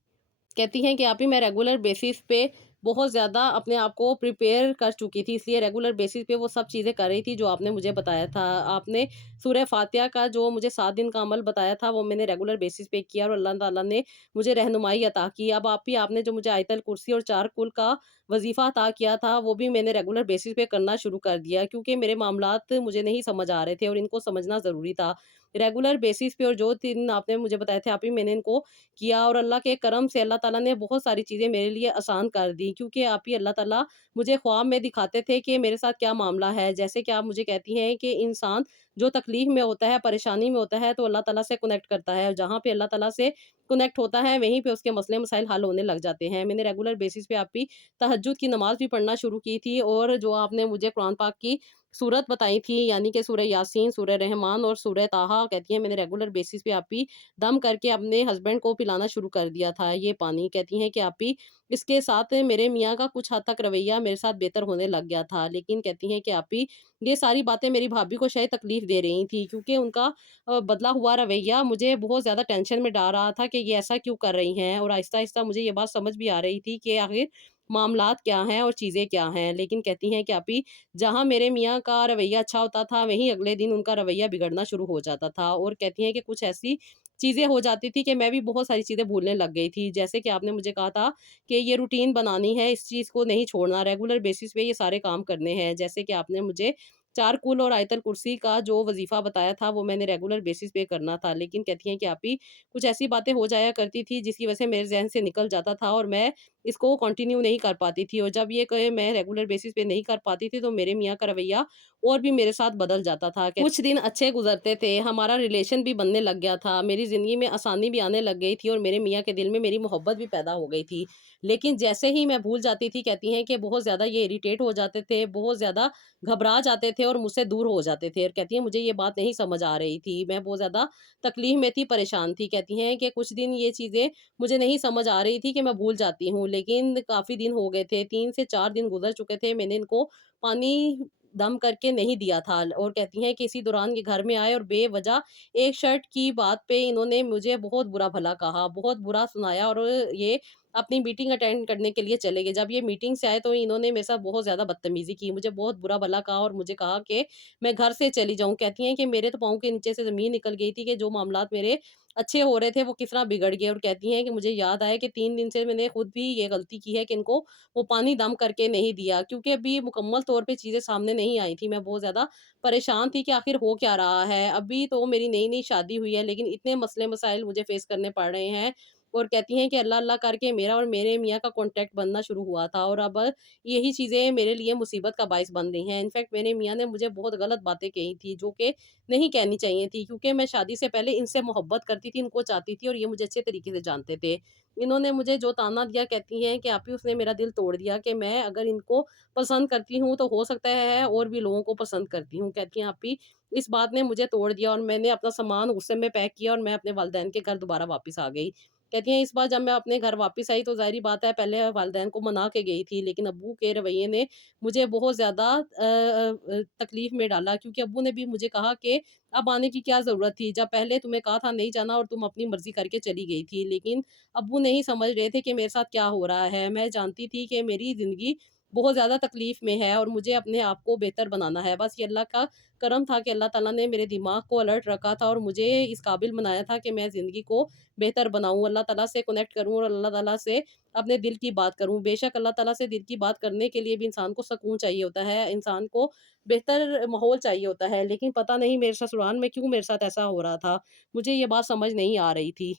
कहती हैं कि आप ही मैं रेगुलर बेसिस पे बहुत ज़्यादा अपने आप को प्रिपेयर कर चुकी थी, इसलिए रेगुलर बेसिस पे वो सब चीज़ें कर रही थी जो आपने मुझे बताया था। आपने सूरह फ़ातिहा का जो मुझे 7 दिन का अमल बताया था, वो मैंने रेगुलर बेसिस पे किया और अल्लाह ताला ने मुझे रहनुमाई अता की। अब आप ही आपने जो मुझे आयतल कुर्सी और 4 कुल का वज़ीफ़ा अता किया था, वो भी मैंने रेगुलर बेसिस पे करना शुरू कर दिया, क्योंकि मेरे मामलात मुझे नहीं समझ आ रहे थे और इनको समझना ज़रूरी था। रेगुलर बेसिस पे और जो दिन आपने मुझे बताए थे, आप ही मैंने इनको किया और अल्लाह के करम से अल्लाह ताला ने बहुत सारी चीज़ें मेरे लिए आसान कर दी, क्योंकि आप ही अल्लाह ताला मुझे ख्वाब में दिखाते थे कि मेरे साथ क्या मामला है। जैसे कि आप मुझे कहती हैं कि इंसान जो तकलीफ़ में होता है, परेशानी में होता है, तो अल्लाह ताला से कनेक्ट करता है और जहाँ पे अल्लाह ताला से कनेक्ट होता है, वहीं पे उसके मसले मसाइल हल होने लग जाते हैं। मैंने रेगुलर बेसिस पे आप भी तहज्जुद की नमाज़ भी पढ़ना शुरू की थी और जो आपने मुझे कुरान पाक की सूरत बताई थी, यानी कि सूरह यासीन, सूरह रहमान और सूरह ताहा, कहती हैं मैंने रेगुलर बेसिस पे आप ही दम करके अपने हस्बैंड को पिलाना शुरू कर दिया था ये पानी। कहती हैं कि आप ही इसके साथ मेरे मियाँ का कुछ हद तक रवैया मेरे साथ बेहतर होने लग गया था। लेकिन कहती हैं कि आप ही ये सारी बातें मेरी भाभी को शायद तकलीफ़ दे रही थी, क्योंकि उनका बदला हुआ रवैया मुझे बहुत ज़्यादा टेंशन में डाल रहा था कि ये ऐसा क्यों कर रही हैं, और आहिस्ता-आहिस्ता मुझे ये बात समझ भी आ रही थी कि आखिर मामलात क्या हैं और चीज़ें क्या हैं। लेकिन कहती हैं कि आप ही जहाँ मेरे मियाँ का रवैया अच्छा होता था, वहीं अगले दिन उनका रवैया बिगड़ना शुरू हो जाता था और कहती हैं कि कुछ ऐसी चीज़ें हो जाती थी कि मैं भी बहुत सारी चीज़ें भूलने लग गई थी। जैसे कि आपने मुझे कहा था कि ये रूटीन बनानी है, इस चीज़ को नहीं छोड़ना, रेगुलर बेसिस पे ये सारे काम करने हैं। जैसे कि आपने मुझे 4 कुल और आयतल कुर्सी का जो वज़ीफ़ा बताया था, वो मैंने रेगुलर बेसिस पे करना था। लेकिन कहती हैं कि आप ही कुछ ऐसी बातें हो जाया करती थी, जिसकी वजह से मेरे ज़हन से निकल जाता था और मैं इसको कंटिन्यू नहीं कर पाती थी, और जब ये क मैं रेगुलर बेसिस पे नहीं कर पाती थी, तो मेरे मियाँ का रवैया और भी मेरे साथ बदल जाता था। कुछ दिन अच्छे गुज़रते थे, हमारा रिलेशन भी बनने लग गया था, मेरी ज़िंदगी में आसानी भी आने लग गई थी और मेरे मियाँ के दिल में मेरी मोहब्बत भी पैदा हो गई थी। लेकिन जैसे ही मैं भूल जाती थी, कहती हैं कि बहुत ज़्यादा ये इरिटेट हो जाते थे, बहुत ज़्यादा घबरा जाते थे और मुझसे दूर हो जाते थे, और कहती हैं मुझे ये बात नहीं समझ आ रही थी। मैं बहुत ज़्यादा तकलीफ़ में थी, परेशान थी। कहती हैं कि कुछ दिन ये चीज़ें मुझे नहीं समझ आ रही थी कि मैं भूल जाती हूँ, लेकिन काफ़ी दिन हो गए थे, 3 से 4 दिन गुज़र चुके थे, मैंने इनको पानी दम करके नहीं दिया था, और कहती हैं कि इसी दौरान ये घर में आए और बेवजह एक शर्ट की बात पे इन्होंने मुझे बहुत बुरा-भला कहा, बहुत बुरा सुनाया और ये अपनी मीटिंग अटेंड करने के लिए चले गए। जब ये मीटिंग से आए तो इन्होंने मेरे साथ बहुत ज़्यादा बदतमीज़ी की, मुझे बहुत बुरा-भला कहा और मुझे कहा कि मैं घर से चली जाऊँ। कहती हैं कि मेरे तो पाँव के नीचे से ज़मीन निकल गई थी कि जो मामलात मेरे अच्छे हो रहे थे वो किस तरह बिगड़ गए, और कहती हैं कि मुझे याद आया कि 3 दिन से मैंने खुद भी ये गलती की है कि इनको वो पानी दम करके नहीं दिया, क्योंकि अभी मुकम्मल तौर पे चीज़ें सामने नहीं आई थी। मैं बहुत ज़्यादा परेशान थी कि आखिर हो क्या रहा है। अभी तो मेरी नई-नई शादी हुई है, लेकिन इतने मसले-मसाइल मुझे फ़ेस करने पड़ रहे हैं। और कहती हैं कि अल्लाह-अल्लाह करके मेरा और मेरे मियाँ का कॉन्टैक्ट बनना शुरू हुआ था, और अब यही चीज़ें मेरे लिए मुसीबत का बाइस बन रही हैं। इनफैक्ट मेरे मियाँ ने मुझे बहुत गलत बातें कही थी, जो कि नहीं कहनी चाहिए थी, क्योंकि मैं शादी से पहले इनसे मोहब्बत करती थी, इनको चाहती थी और ये मुझे अच्छे तरीके से जानते थे। इन्होंने मुझे जो ताना दिया, कहती हैं कि आपी उसने मेरा दिल तोड़ दिया कि मैं अगर इनको पसंद करती हूँ तो हो सकता है और भी लोगों को पसंद करती हूँ। कहती हैं आपी इस बात ने मुझे तोड़ दिया, और मैंने अपना सामान गुस्से में पैक किया और मैं अपने वालिदैन के घर दोबारा वापस आ गई। कहती हैं इस बार जब मैं अपने घर वापस आई तो ज़ाहिर-सी बात है, पहले वालिदैन को मना के गई थी, लेकिन अब्बू के रवैये ने मुझे बहुत ज़्यादा तकलीफ़ में डाला, क्योंकि अब्बू ने भी मुझे कहा कि अब आने की क्या ज़रूरत थी? जब पहले तुम्हें कहा था नहीं जाना और तुम अपनी मर्ज़ी करके चली गई थी। लेकिन अब्बू नहीं समझ रहे थे कि मेरे साथ क्या हो रहा है। मैं जानती थी कि मेरी ज़िंदगी बहुत ज़्यादा तकलीफ़ में है और मुझे अपने आप को बेहतर बनाना है। बस ये अल्लाह का करम था कि अल्लाह ताला ने मेरे दिमाग को अलर्ट रखा था और मुझे इस काबिल बनाया था कि मैं ज़िंदगी को बेहतर बनाऊँ, अल्लाह ताला से कनेक्ट करूँ और अल्लाह ताला से अपने दिल की बात करूँ। बेशक अल्लाह ताला से दिल की बात करने के लिए भी इंसान को सुकून चाहिए होता है, इंसान को बेहतर माहौल चाहिए होता है, लेकिन पता नहीं मेरे ससुराल में क्यों मेरे साथ ऐसा हो रहा था। मुझे ये बात समझ नहीं आ रही थी।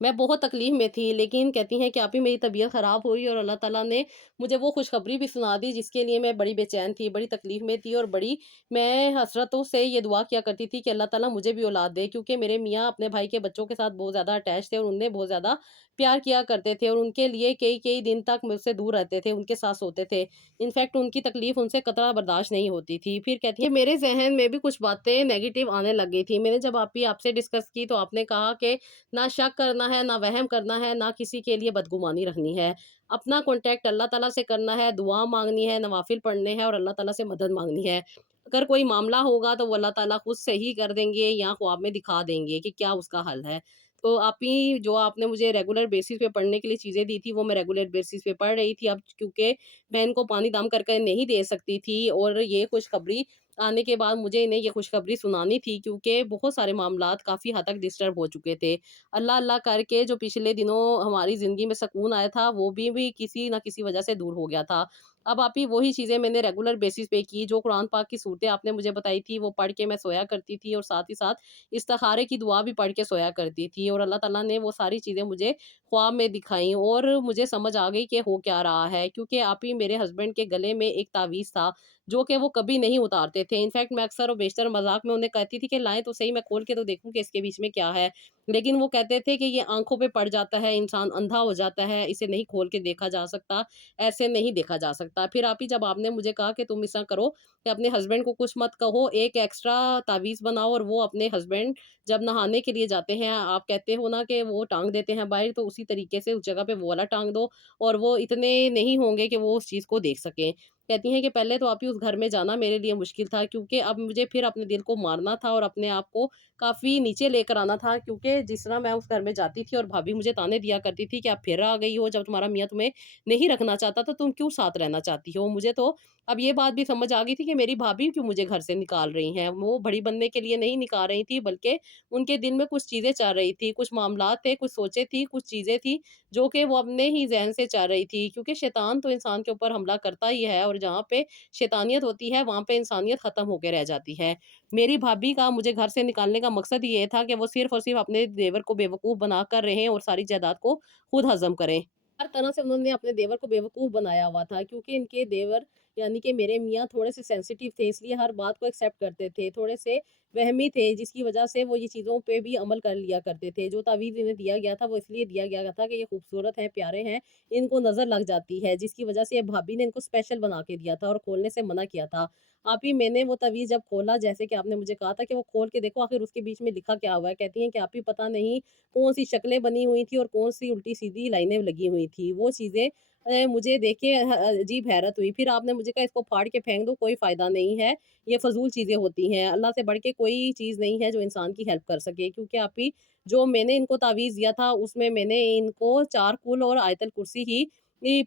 मैं बहुत तकलीफ़ में थी, लेकिन कहती हैं कि आप ही मेरी तबीयत ख़राब हुई और अल्लाह ताला ने मुझे वो खुशखबरी भी सुना दी, जिसके लिए मैं बड़ी बेचैन थी, बड़ी तकलीफ़ में थी और बड़ी मैं हसरतों से ये दुआ किया करती थी कि अल्लाह ताला मुझे भी औलाद दे, क्योंकि मेरे मियाँ अपने भाई के बच्चों के साथ बहुत ज़्यादा अटैच थे और उन्हें बहुत ज़्यादा प्यार किया करते थे और उनके लिए कई-कई दिन तक मुझसे दूर रहते थे, उनके साथ सोते थे। इनफैक्ट उनकी तकलीफ़ उनसे कतरा बर्दाश्त नहीं होती थी। फिर कहती है मेरे ज़हन में भी कुछ बातें नेगेटिव आने लग गई थी। मैंने जब आपसे डिस्कस की तो आपने कहा कि ना शक करना है, ना वहम करना है, ना किसी के लिए बदगुमानी रखनी है। अपना कॉन्टैक्ट अल्लाह ताला से करना है, दुआ माँगनी है, नवाफ़िल पढ़ने हैं और अल्लाह ताला से मदद माँगनी है। अगर कोई मामला होगा तो वो अल्लाह ताला खुद सही कर देंगे या ख्वाब में दिखा देंगे कि क्या उसका हल है। तो आप ही जो आपने मुझे रेगुलर बेसिस पे पढ़ने के लिए चीज़ें दी थी, वो मैं रेगुलर बेसिस पे पढ़ रही थी। अब क्योंकि मैं इनको पानी दम कर नहीं दे सकती थी और ये खुशखबरी आने के बाद मुझे इन्हें ये खुशखबरी सुनानी थी, क्योंकि बहुत सारे मामलात काफ़ी हद तक डिस्टर्ब हो चुके थे। अल्लाह-अल्लाह करके जो पिछले दिनों हमारी ज़िंदगी में सुकून आया था, वो भी किसी न किसी वजह से दूर हो गया था। अब आप ही वही चीज़ें मैंने रेगुलर बेसिस पे की, जो कुरान पाक की सूरतें आपने मुझे बताई थी, वो पढ़ के मैं सोया करती थी और साथ ही साथ इस्तिखारे की दुआ भी पढ़ के सोया करती थी और अल्लाह ताला ने वो सारी चीज़ें मुझे ख्वाब में दिखाई और मुझे समझ आ गई कि हो क्या रहा है, क्योंकि आप ही मेरे हस्बैंड के गले में एक तावीज़ था, जो कि वो कभी नहीं उतारते थे। इनफैक्ट मैं अक्सर और बेशतर मज़ाक में उन्हें कहती थी कि लाएँ तो सही, मैं खोल के तो देखूँ कि इसके बीच में क्या है। लेकिन वो कहते थे कि ये आँखों पे पड़ जाता है, इंसान अंधा हो जाता है, इसे नहीं खोल के देखा जा सकता, ऐसे नहीं देखा जा सकता। फिर आप ही जब आपने मुझे कहा कि तुम ऐसा करो कि अपने हस्बैंड को कुछ मत कहो, एक एक्स्ट्रा तावीज़ बनाओ और वो अपने हस्बैंड जब नहाने के लिए जाते हैं, आप कहते हो ना कि वो टाँग देते हैं बाहर, तो उसी तरीके से उस जगह पे वो वाला टाँग दो और वो इतने नहीं होंगे कि वो उस चीज़ को देख सकें। कहती हैं कि पहले तो आप ही उस घर में जाना मेरे लिए मुश्किल था, क्योंकि अब मुझे फिर अपने दिल को मारना था और अपने आप को काफ़ी नीचे लेकर आना था, क्योंकि जिस तरह मैं उस घर में जाती थी और भाभी मुझे ताने दिया करती थी कि आप फिर आ गई हो, जब तुम्हारा मियाँ तुम्हें नहीं रखना चाहता तो तुम क्यों साथ रहना चाहती हो? मुझे तो अब ये बात भी समझ आ गई थी कि मेरी भाभी क्यों मुझे घर से निकाल रही हैं। वो बड़ी बनने के लिए नहीं निकाल रही थी, बल्कि उनके दिल में कुछ चीज़ें चल रही थी, कुछ मामलात थे, कुछ सोचें थी, कुछ चीज़ें थी, जो कि वो अपने ही ज़हन से चल रही थी। क्योंकि शैतान तो इंसान के ऊपर हमला करता ही है और जहाँ पे शैतानियत होती है, वहाँ पे इंसानियत ख़त्म होके रह जाती है। मेरी भाभी का मुझे घर से निकालने का मकसद ये था कि वो सिर्फ़ और सिर्फ़ अपने देवर को बेवकूफ़ बनाकर रहें और सारी जायदाद को खुद हज़म करें। हर तरह से उन्होंने अपने देवर को बेवकूफ़ बनाया हुआ था, क्योंकि इनके देवर यानी कि मेरे मियाँ थोड़े-से सेंसिटिव थे, इसलिए हर बात को एक्सेप्ट करते थे, थोड़े-से वहमी थे, जिसकी वजह से वो ये चीज़ों पे भी अमल कर लिया करते थे। जो तावीज़ इन्हें दिया गया था, वो इसलिए दिया गया था कि ये खूबसूरत हैं, प्यारे हैं, इनको नज़र लग जाती है, जिसकी वजह से भाभी ने इनको स्पेशल बना के दिया था और खोलने से मना किया था। آپ ہی میں نے وہ تعویذ جب کھولا، جیسے کہ آپ نے مجھے کہا تھا کہ وہ کھول کے دیکھو آخر اس کے بیچ میں لکھا کیا ہوا ہے۔ کہتی ہیں کہ آپ ہی پتہ نہیں کون سی شکلیں بنی ہوئی تھی اور کون سی الٹی سیدھی لائنیں لگی ہوئی تھی، وہ چیزیں مجھے دیکھ کے عجیب حیرت ہوئی۔ پھر آپ نے مجھے کہا اس کو پھاڑ کے پھینک دو، کوئی فائدہ نہیں ہے، یہ فضول چیزیں ہوتی ہیں، اللہ سے بڑھ کے کوئی چیز نہیں ہے جو انسان کی ہیلپ کر سکے، کیونکہ آپ ہی جو میں نے ان کو تعویذ دیا تھا اس میں نے ان کو 4 کل اور آیت الکرسی ہی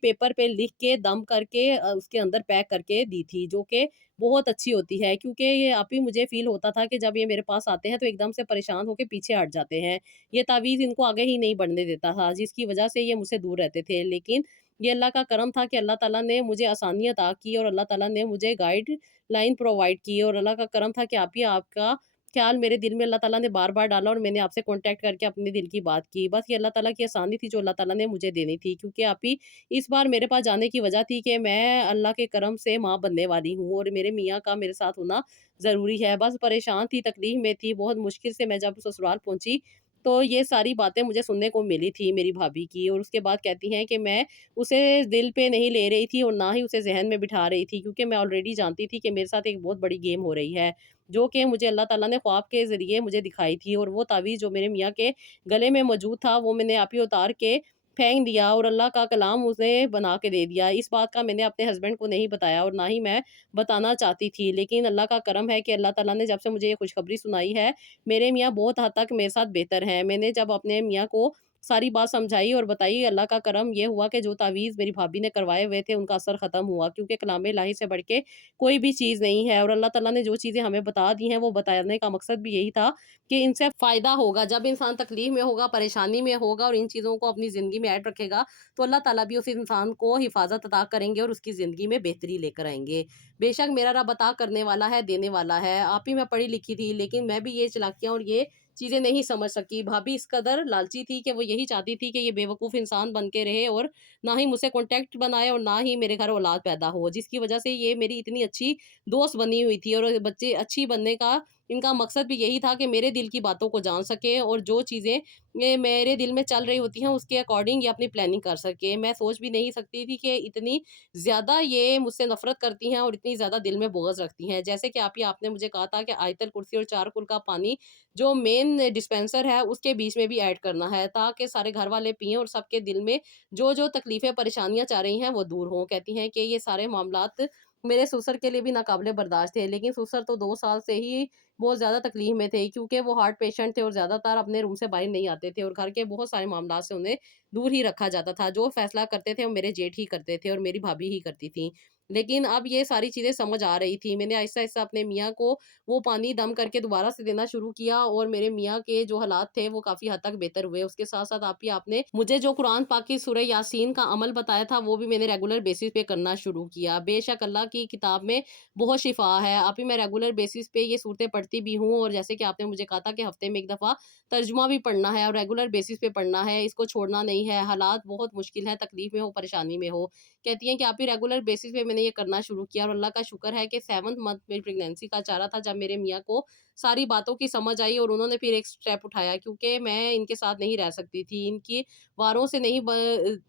پیپر پہ لکھ کے دم کر کے اس کے اندر پیک کر کے دی تھی، جو کہ بہت اچھی ہوتی ہے، کیونکہ یہ آپ ہی مجھے فیل ہوتا تھا کہ جب یہ میرے پاس آتے ہیں تو ایک دم سے پریشان ہو کے پیچھے ہٹ جاتے ہیں، یہ تعویذ ان کو آگے ہی نہیں بڑھنے دیتا تھا، جس کی وجہ سے یہ مجھ سے دور رہتے تھے۔ لیکن یہ اللہ کا کرم تھا کہ اللہ تعالیٰ نے مجھے آسانی عطا کی اور اللہ تعالیٰ نے مجھے گائیڈ لائن پرووائڈ کی، اور اللہ کا کرم تھا کہ آپ کا خیال میرے دل میں اللہ تعالیٰ نے بار بار ڈالا اور میں نے آپ سے کانٹیکٹ کر کے اپنے دل کی بات کی۔ بس یہ اللہ تعالیٰ کی آسانی تھی جو اللہ تعالیٰ نے مجھے دینی تھی، کیونکہ آپ ہی اس بار میرے پاس جانے کی وجہ تھی کہ میں اللہ کے کرم سے ماں بننے والی ہوں اور میرے میاں کا میرے ساتھ ہونا ضروری ہے۔ بس پریشان تھی، تکلیف میں تھی، بہت مشکل سے میں جب سسرال پہنچی تو یہ ساری باتیں مجھے سننے کو ملی تھی میری بھابھی کی، اور اس کے بعد کہتی ہیں کہ میں اسے دل پہ نہیں لے رہی تھی اور نہ ہی اسے ذہن میں بٹھا رہی تھی، کیونکہ میں آلریڈی جانتی تھی کہ میرے ساتھ ایک بہت بڑی گیم ہو رہی ہے، جو کہ مجھے اللہ تعالیٰ نے خواب کے ذریعے مجھے دکھائی تھی، اور وہ تعویذ جو میرے میاں کے گلے میں موجود تھا وہ میں نے آپ ہی اتار کے پھینک دیا اور اللہ کا کلام اسے بنا کے دے دیا۔ اس بات کا میں نے اپنے ہسبینڈ کو نہیں بتایا اور نہ ہی میں بتانا چاہتی تھی، لیکن اللہ کا کرم ہے کہ اللہ تعالیٰ نے جب سے مجھے یہ خوشخبری سنائی ہے، میرے میاں بہت حد تک میرے ساتھ بہتر ہیں۔ میں نے جب اپنے میاں کو ساری بات سمجھائی اور بتائی، اللہ کا کرم یہ ہوا کہ جو تعویذ میری بھابھی نے کروائے ہوئے تھے ان کا اثر ختم ہوا، کیونکہ کلام الہی سے بڑھ کے کوئی بھی چیز نہیں ہے، اور اللہ تعالیٰ نے جو چیزیں ہمیں بتا دی ہیں وہ بتانے کا مقصد بھی یہی تھا کہ ان سے فائدہ ہوگا۔ جب انسان تکلیف میں ہوگا، پریشانی میں ہوگا اور ان چیزوں کو اپنی زندگی میں ایڈ رکھے گا تو اللہ تعالیٰ بھی اس انسان کو حفاظت عطا کریں گے اور اس کی زندگی میں بہتری لے کر آئیں گے۔ بے شک میرا رب عطا کرنے والا ہے، دینے والا ہے۔ آپ ہی میں پڑھی لکھی تھی لیکن میں بھی یہ چلاکیاں اور یہ چیزیں نہیں سمجھ سکی۔ بھابھی اس قدر لالچی تھی کہ وہ یہی چاہتی تھی کہ یہ بے وقوف انسان بن کے رہے اور نہ ہی مجھ سے کانٹیکٹ بنائے اور نہ ہی میرے گھر اولاد پیدا ہو، جس کی وجہ سے یہ میری اتنی اچھی دوست بنی ہوئی تھی، اور بچے اچھی بننے کا ان کا مقصد بھی یہی تھا کہ میرے دل کی باتوں کو جان سکے اور جو چیزیں یہ میرے دل میں چل رہی ہوتی ہیں اس کے اکارڈنگ یہ اپنی پلاننگ کر سکے۔ میں سوچ بھی نہیں سکتی تھی کہ اتنی زیادہ یہ مجھ سے نفرت کرتی ہیں اور اتنی زیادہ دل میں بغض رکھتی ہیں۔ جیسے کہ آپ نے مجھے کہا تھا کہ آیت الکرسی اور 4 کل کا پانی جو مین ڈسپینسر ہے اس کے بیچ میں بھی ایڈ کرنا ہے تاکہ سارے گھر والے پئیں اور سب کے دل میں جو تکلیفیں پریشانیاں چاہ رہی ہیں وہ دور ہوں۔ کہتی ہیں کہ یہ سارے معاملات میرے سسر کے لیے بھی ناقابل برداشت تھے، لیکن سسر تو 2 سال سے ہی بہت زیادہ تکلیف میں تھے، کیونکہ وہ ہارٹ پیشنٹ تھے اور زیادہ تر اپنے روم سے باہر نہیں آتے تھے اور گھر کے بہت سارے معاملات سے انہیں دور ہی رکھا جاتا تھا۔ جو فیصلہ کرتے تھے وہ میرے جیٹھ ہی کرتے تھے اور میری بھابھی ہی کرتی تھی، لیکن اب یہ ساری چیزیں سمجھ آ رہی تھی۔ میں نے آہستہ آہستہ اپنے میاں کو وہ پانی دم کر کے دوبارہ سے دینا شروع کیا اور میرے میاں کے جو حالات تھے وہ کافی حد تک بہتر ہوئے۔ اس کے ساتھ ساتھ آپ نے مجھے جو قرآن پاک کی سورہ یاسین کا عمل بتایا تھا وہ بھی میں نے ریگولر بیسس پہ کرنا شروع کیا۔ بے شک اللہ کی کتاب میں بہت شفا ہے، آپ ہی میں ریگولر بیسس پہ یہ صورتیں پڑھتی بھی ہوں، اور جیسے کہ آپ نے مجھے کہا تھا کہ ہفتے میں ایک دفعہ ترجمہ بھی پڑھنا ہے اور ریگولر بیسس پہ پڑھنا ہے، اس کو چھوڑنا نہیں ہے۔ حالات بہت مشکل ہے، تکلیف میں ہو، پریشانی میں ہو، کہتی ہیں کہ آپ ہی ریگولر بیسس پہ میں نے یہ کرنا شروع کیا، اور اللہ کا شکر ہے کہ 7 منتھ میری پریگنینسی کا چارہ تھا جب میرے میاں کو ساری باتوں کی سمجھ آئی اور انہوں نے پھر ایک سٹیپ اٹھایا، کیونکہ میں ان کے ساتھ نہیں رہ سکتی تھی، ان کی واروں سے نہیں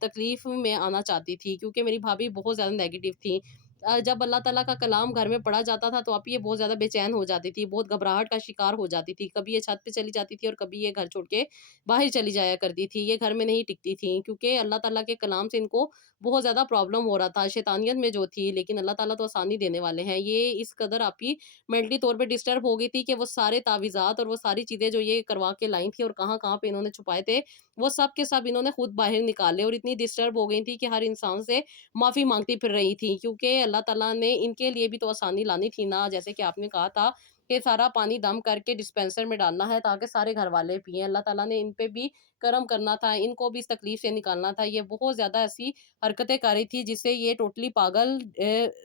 تکلیف میں آنا چاہتی تھی، کیونکہ میری بھابھی بہت زیادہ نیگیٹو تھی۔ جب اللہ تعالیٰ کا کلام گھر میں پڑھا جاتا تھا تو آپ یہ بہت زیادہ بے چین ہو جاتی تھی، بہت گھبراہٹ کا شکار ہو جاتی تھی، کبھی یہ چھت پہ چلی جاتی تھی اور کبھی یہ گھر چھوڑ کے باہر چلی جایا کرتی تھی، یہ گھر میں نہیں ٹکتی تھی، کیونکہ اللہ تعالیٰ کے کلام سے ان کو بہت زیادہ پرابلم ہو رہا تھا شیطانیت میں جو تھی، لیکن اللہ تعالیٰ تو آسانی دینے والے ہیں۔ یہ اس قدر آپ ہی مینٹلی طور پہ ڈسٹرب ہو گئی تھی کہ وہ سارے تعویذات اور وہ ساری چیزیں جو یہ کروا کے لائیں تھی اور کہاں کہاں پہ انہوں نے چھپائے تھے وہ سب کے سب انہوں نے خود باہر نکالے، اور اتنی ڈسٹرب ہو گئی تھی کہ ہر انسان سے معافی مانگتی پھر رہی تھی، کیونکہ اللہ تعالیٰ نے ان کے لیے بھی تو آسانی لانی تھی نا۔ جیسے کہ آپ نے کہا تھا کہ سارا پانی دم کر کے ڈسپینسر میں ڈالنا ہے تاکہ سارے گھر والے پئیں، اللہ تعالیٰ نے ان پہ بھی کرم کرنا تھا، ان کو بھی اس تکلیف سے نکالنا تھا۔ یہ بہت زیادہ ایسی حرکتیں کر رہی تھی جس سے یہ ٹوٹلی پاگل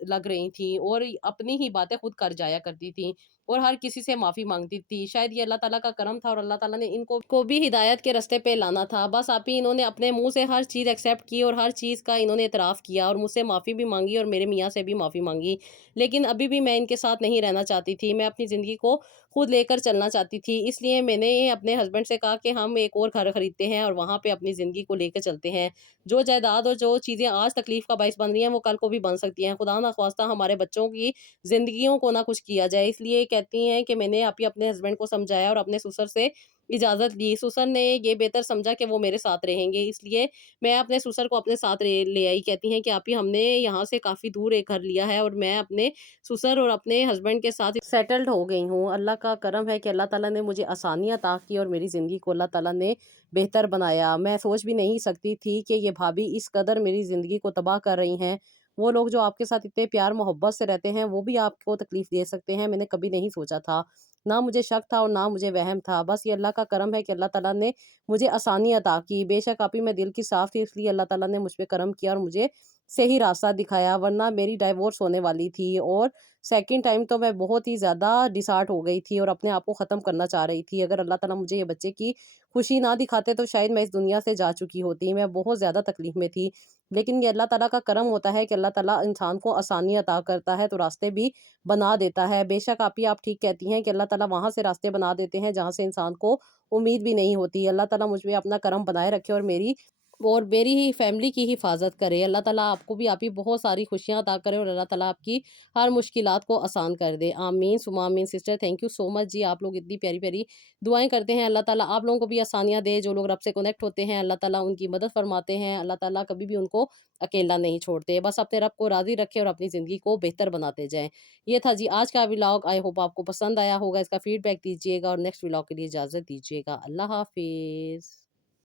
لگ رہی تھیں اور اپنی ہی باتیں خود کر جایا کرتی تھیں اور ہر کسی سے معافی مانگتی تھی۔ شاید یہ اللہ تعالیٰ کا کرم تھا اور اللہ تعالیٰ نے ان کو بھی ہدایت کے راستے پہ لانا تھا۔ بس آپ ہی انہوں نے اپنے منہ سے ہر چیز ایکسیپٹ کی اور ہر چیز کا انہوں نے اعتراف کیا اور مجھ سے معافی بھی مانگی اور میرے میاں سے بھی معافی مانگی، لیکن ابھی بھی میں ان کے ساتھ نہیں رہنا چاہتی تھی۔ میں اپنی زندگی کو خود لے کر چلنا چاہتی تھی، اس لیے میں نے اپنے ہسبینڈ سے کہا کہ ہم ایک اور گھر خریدتے ہیں اور وہاں پہ اپنی زندگی کو لے کے چلتے ہیں۔ جو جائیداد اور جو چیزیں آج تکلیف کا باعث بن رہی ہیں وہ کل کو بھی بن سکتی ہیں، خدا نخواستہ ہمارے بچوں کی زندگیوں کو نہ کچھ کیا جائے۔ اس لیے کہتی ہیں کہ میں نے اپنے ہسبینڈ کو سمجھایا اور اپنے سسر سے اجازت لی، سسر نے یہ بہتر سمجھا کہ وہ میرے ساتھ رہیں گے، اس لیے میں اپنے سسر کو اپنے ساتھ لے آئی۔ کہتی ہیں کہ آپی ہم نے یہاں سے کافی دور ایک گھر لیا ہے اور میں اپنے سسر اور اپنے ہسبینڈ کے ساتھ سیٹلڈ ہو گئی ہوں۔ اللہ کا کرم ہے کہ اللہ تعالیٰ نے مجھے آسانی عطا کی اور میری زندگی کو اللہ تعالیٰ نے بہتر بنایا۔ میں سوچ بھی نہیں سکتی تھی کہ یہ بھابھی اس قدر میری زندگی کو تباہ کر رہی ہیں۔ وہ لوگ جو آپ کے ساتھ اتنے پیار محبت سے رہتے ہیں وہ بھی آپ کو تکلیف دے سکتے ہیں، میں نے کبھی نہیں سوچا تھا، نہ مجھے شک تھا اور نہ مجھے وہم تھا۔ بس یہ اللہ کا کرم ہے کہ اللہ تعالیٰ نے مجھے آسانی عطا کی۔ بے شک آپی میں دل کی صاف تھی، اس لیے اللہ تعالیٰ نے مجھ پہ کرم کیا اور مجھے صحیح راستہ دکھایا، ورنہ میری ڈائیورس ہونے والی تھی اور سیکنڈ ٹائم تو میں بہت ہی زیادہ ڈسارٹ ہو گئی تھی اور اپنے آپ کو ختم کرنا چاہ رہی تھی۔ اگر اللہ تعالیٰ مجھے یہ بچے کی خوشی نہ دکھاتے تو شاید میں اس دنیا سے جا چکی ہوتی، میں بہت زیادہ تکلیف میں تھی۔ لیکن یہ اللہ تعالیٰ کا کرم ہوتا ہے کہ اللہ تعالیٰ انسان کو آسانی عطا کرتا ہے تو راستے بھی بنا دیتا ہے۔ بے شک آپ ٹھیک کہتی ہیں کہ اللہ تعالیٰ وہاں سے راستے بنا دیتے ہیں جہاں سے انسان کو امید بھی نہیں ہوتی۔ اللہ تعالیٰ مجھ پہ اپنا کرم بنائے رکھے اور میری ہی فیملی کی حفاظت کرے۔ اللہ تعالیٰ آپ کو بھی بہت ساری خوشیاں عطا کرے اور اللہ تعالیٰ آپ کی ہر مشکلات کو آسان کر دے، آمین ثم آمین۔ سسٹر تھینک یو سو مچ جی، آپ لوگ اتنی پیاری پیاری دعائیں کرتے ہیں۔ اللہ تعالیٰ آپ لوگوں کو بھی آسانیاں دے، جو لوگ رب سے کنیکٹ ہوتے ہیں اللہ تعالیٰ ان کی مدد فرماتے ہیں، اللہ تعالیٰ کبھی بھی ان کو اکیلا نہیں چھوڑتے۔ بس اپنے رب کو راضی رکھے اور اپنی زندگی کو بہتر بناتے جائیں۔ یہ تھا جی آج کا ولاگ، آئی ہوپ آپ کو پسند آیا ہوگا، اس کا فیڈ بیک دیجیے گا اور نیکسٹ ولاگ کے لیے اجازت دیجیے گا۔ اللہ حافظ۔